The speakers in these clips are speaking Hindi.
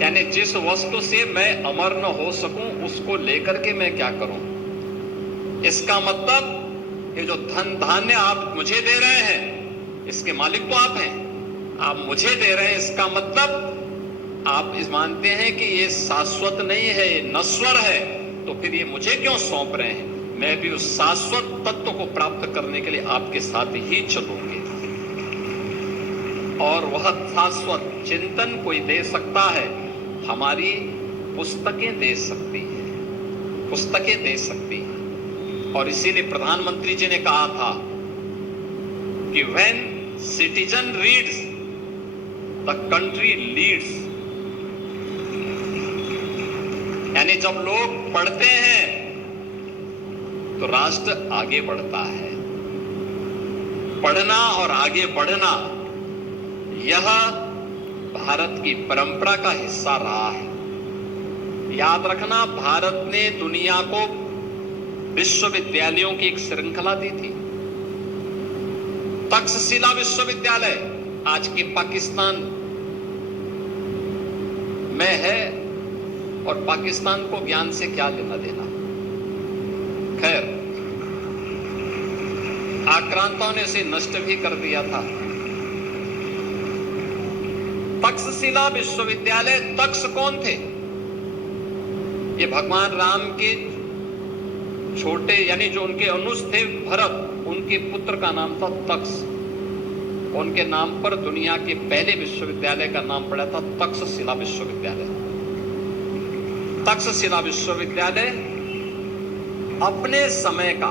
यानी जिस वस्तु से मैं अमर न हो सकूं उसको लेकर के मैं क्या करूं। इसका मतलब ये जो धन धान्य आप मुझे दे रहे हैं इसके मालिक तो आप हैं, आप मुझे दे रहे हैं, इसका मतलब आप इस मानते हैं कि ये शाश्वत नहीं है, ये नश्वर है, तो फिर ये मुझे क्यों सौंप रहे हैं। मैं भी उस शाश्वत तत्व को प्राप्त करने के लिए आपके साथ ही चलूंगी। और वह शाश्वत चिंतन कोई दे सकता है, हमारी पुस्तकें दे सकती हैं, पुस्तकें दे सकती हैं। और इसीलिए प्रधानमंत्री जी ने कहा था कि when citizen reads the country leads, यानी जब लोग पढ़ते हैं तो राष्ट्र आगे बढ़ता है। पढ़ना और आगे बढ़ना यह भारत की परंपरा का हिस्सा रहा है। याद रखना, भारत ने दुनिया को विश्वविद्यालयों की एक श्रृंखला दी थी। तक्षशिला विश्वविद्यालय आज के पाकिस्तान में है, और पाकिस्तान को ज्ञान से क्या लेना देना। खैर, आक्रांताओं ने इसे नष्ट भी कर दिया था। तक्षशिला विश्वविद्यालय, तक्ष कौन थे? ये भगवान राम के छोटे यानी जो उनके अनुज थे भरत, उनके पुत्र का नाम था तक्ष। उनके नाम पर दुनिया के पहले विश्वविद्यालय का नाम पड़ा था तक्षशिला विश्वविद्यालय। तक्षशिला विश्वविद्यालय अपने समय का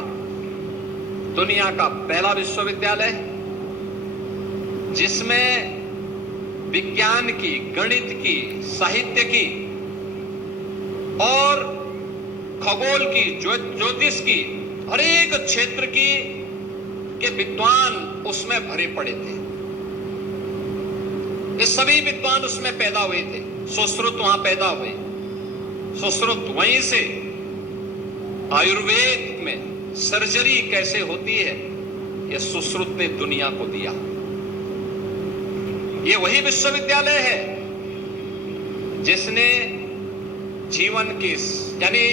दुनिया का पहला विश्वविद्यालय, जिसमें विज्ञान की, गणित की, साहित्य की और खगोल की, ज्योतिष की, हर एक क्षेत्र की के विद्वान उसमें भरे पड़े थे। ये सभी विद्वान उसमें पैदा हुए थे। सुश्रुत वहां पैदा हुए, सुश्रुत वहीं से आयुर्वेद में सर्जरी कैसे होती है यह सुश्रुत ने दुनिया को दिया। ये वही विश्वविद्यालय है जिसने जीवन की यानी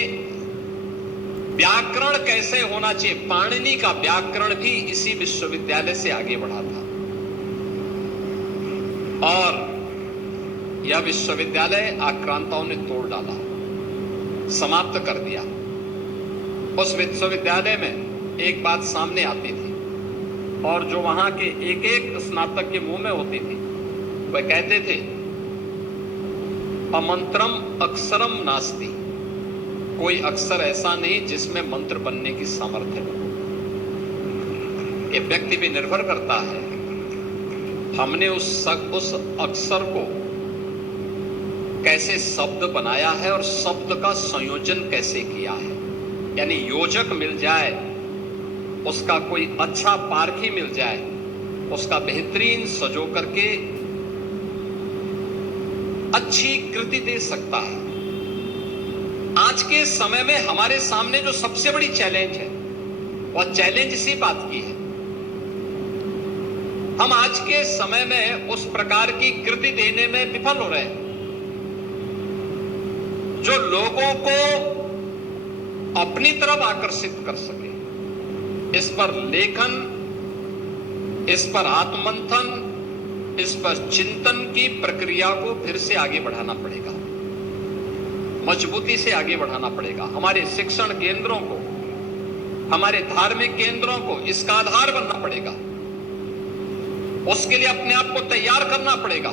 व्याकरण कैसे होना चाहिए, पाणिनि का व्याकरण भी इसी विश्वविद्यालय से आगे बढ़ा था। और यह विश्वविद्यालय आक्रांताओं ने तोड़ डाला, समाप्त कर दिया। उस विश्वविद्यालय में एक बात सामने आती थी, और जो वहां के एक एक स्नातक के मुंह में होती थी, वह कहते थे अमंत्रम अक्षरम नास्ति, कोई अक्षर ऐसा नहीं जिसमें मंत्र बनने की सामर्थ्य हो। यह व्यक्ति भी निर्भर करता है हमने उस अक्षर को कैसे शब्द बनाया है और शब्द का संयोजन कैसे किया है। यानी योजक मिल जाए, उसका कोई अच्छा पारखी मिल जाए, उसका बेहतरीन सजो करके अच्छी कृति दे सकता है। आज के समय में हमारे सामने जो सबसे बड़ी चैलेंज है, वह चैलेंज इसी बात की है। हम आज के समय में उस प्रकार की कृति देने में विफल हो रहे हैं जो लोगों को अपनी तरफ आकर्षित कर सके। इस पर लेखन, इस पर आत्ममंथन, इस पर चिंतन की प्रक्रिया को फिर से आगे बढ़ाना पड़ेगा, मजबूती से आगे बढ़ाना पड़ेगा। हमारे शिक्षण केंद्रों को, हमारे धार्मिक केंद्रों को इसका आधार बनना पड़ेगा। उसके लिए अपने आप को तैयार करना पड़ेगा।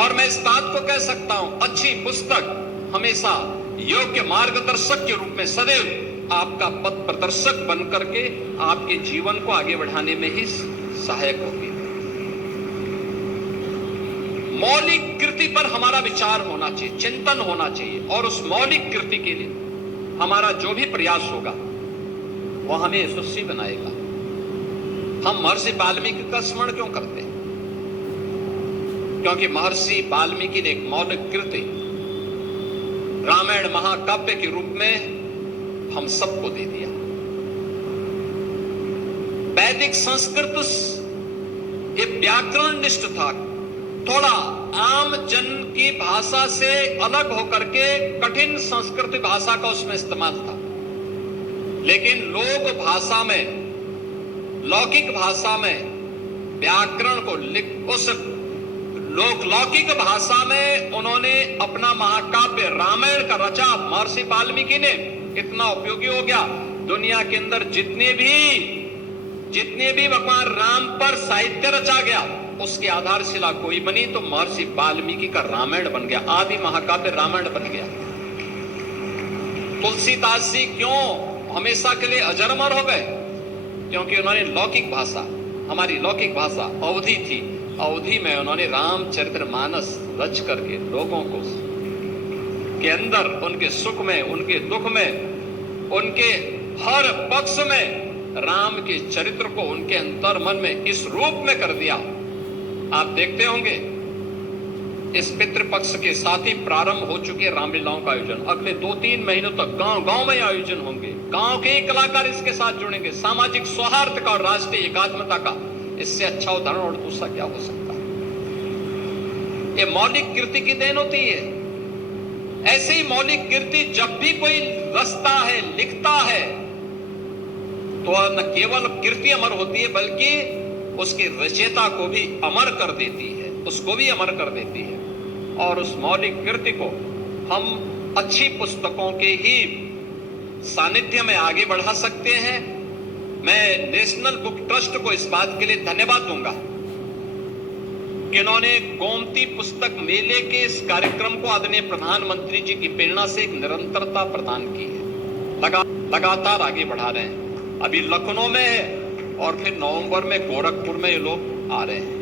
और मैं इस बात को कह सकता हूं, अच्छी पुस्तक हमेशा योग्य मार्गदर्शक के रूप में सदैव आपका पथ प्रदर्शक बन करके आपके जीवन को आगे बढ़ाने में ही सहायक होगी। मौलिक कृति पर हमारा विचार होना चाहिए, चिंतन होना चाहिए, और उस मौलिक कृति के लिए हमारा जो भी प्रयास होगा वह हमें यशस्वी बनाएगा। हम महर्षि वाल्मीकि का स्मरण क्यों करते हैं? क्योंकि महर्षि वाल्मीकि ने एक मौलिक कृति रामायण महाकाव्य के रूप में हम सबको दे दिया। वैदिक संस्कृत ये व्याकरण निष्ठ था, थोड़ा आम जन की भाषा से अलग होकर के कठिन संस्कृत भाषा का उसमें इस्तेमाल था। लेकिन लोक भाषा में, लौकिक भाषा में व्याकरण को उस लौकिक भाषा में उन्होंने अपना महाकाव्य रामायण का रचा। महर्षि वाल्मीकि ने इतना उपयोगी हो गया, दुनिया के अंदर जितने भी भगवान राम पर साहित्य रचा गया उसकी आधारशिला कोई बनी तो महर्षि वाल्मीकि का रामायण बन गया, आदि महाकाव्य रामायण बन गया। तुलसीदास जी क्यों हमेशा के लिए अजरमर हो गए? क्योंकि उन्होंने लौकिक भाषा, हमारी लौकिक भाषा अवधि थी, अवधि में उन्होंने रामचरितमानस रच करके लोगों को के अंदर उनके सुख में, उनके दुख में, उनके हर पक्ष में राम के चरित्र को उनके अंतर मन में इस रूप में कर दिया। आप देखते होंगे इस पितृपक्ष के साथ ही प्रारंभ हो चुके रामलीलाओं का आयोजन अगले 2-3 महीनों तक गांव-गांव में आयोजन होंगे। गांव के ही कलाकार इसके साथ जुड़ेंगे। सामाजिक सौहार्द का और राष्ट्रीय एकात्मता का इससे अच्छा उदाहरण और दूसरा क्या हो सकता है? ये मौलिक कीर्ति की देन होती है। ऐसे ही मौलिक कीर्ति जब भी कोई रचता है, लिखता है, तो न केवल कीर्ति अमर होती है बल्कि उसके रचयिता को भी अमर कर देती है, उसको भी अमर कर देती है। और उस मौलिक कीर्ति को हम अच्छी पुस्तकों के ही सानिध्य में आगे बढ़ा सकते हैं। मैं नेशनल बुक ट्रस्ट को इस बात के लिए धन्यवाद दूंगा कि इन्होंने गोमती पुस्तक मेले के इस कार्यक्रम को आदरणीय प्रधानमंत्री जी की प्रेरणा से एक निरंतरता प्रदान की है। लगातार आगे बढ़ा रहे हैं। अभी लखनऊ में है और फिर नवंबर में गोरखपुर में ये लोग आ रहे हैं।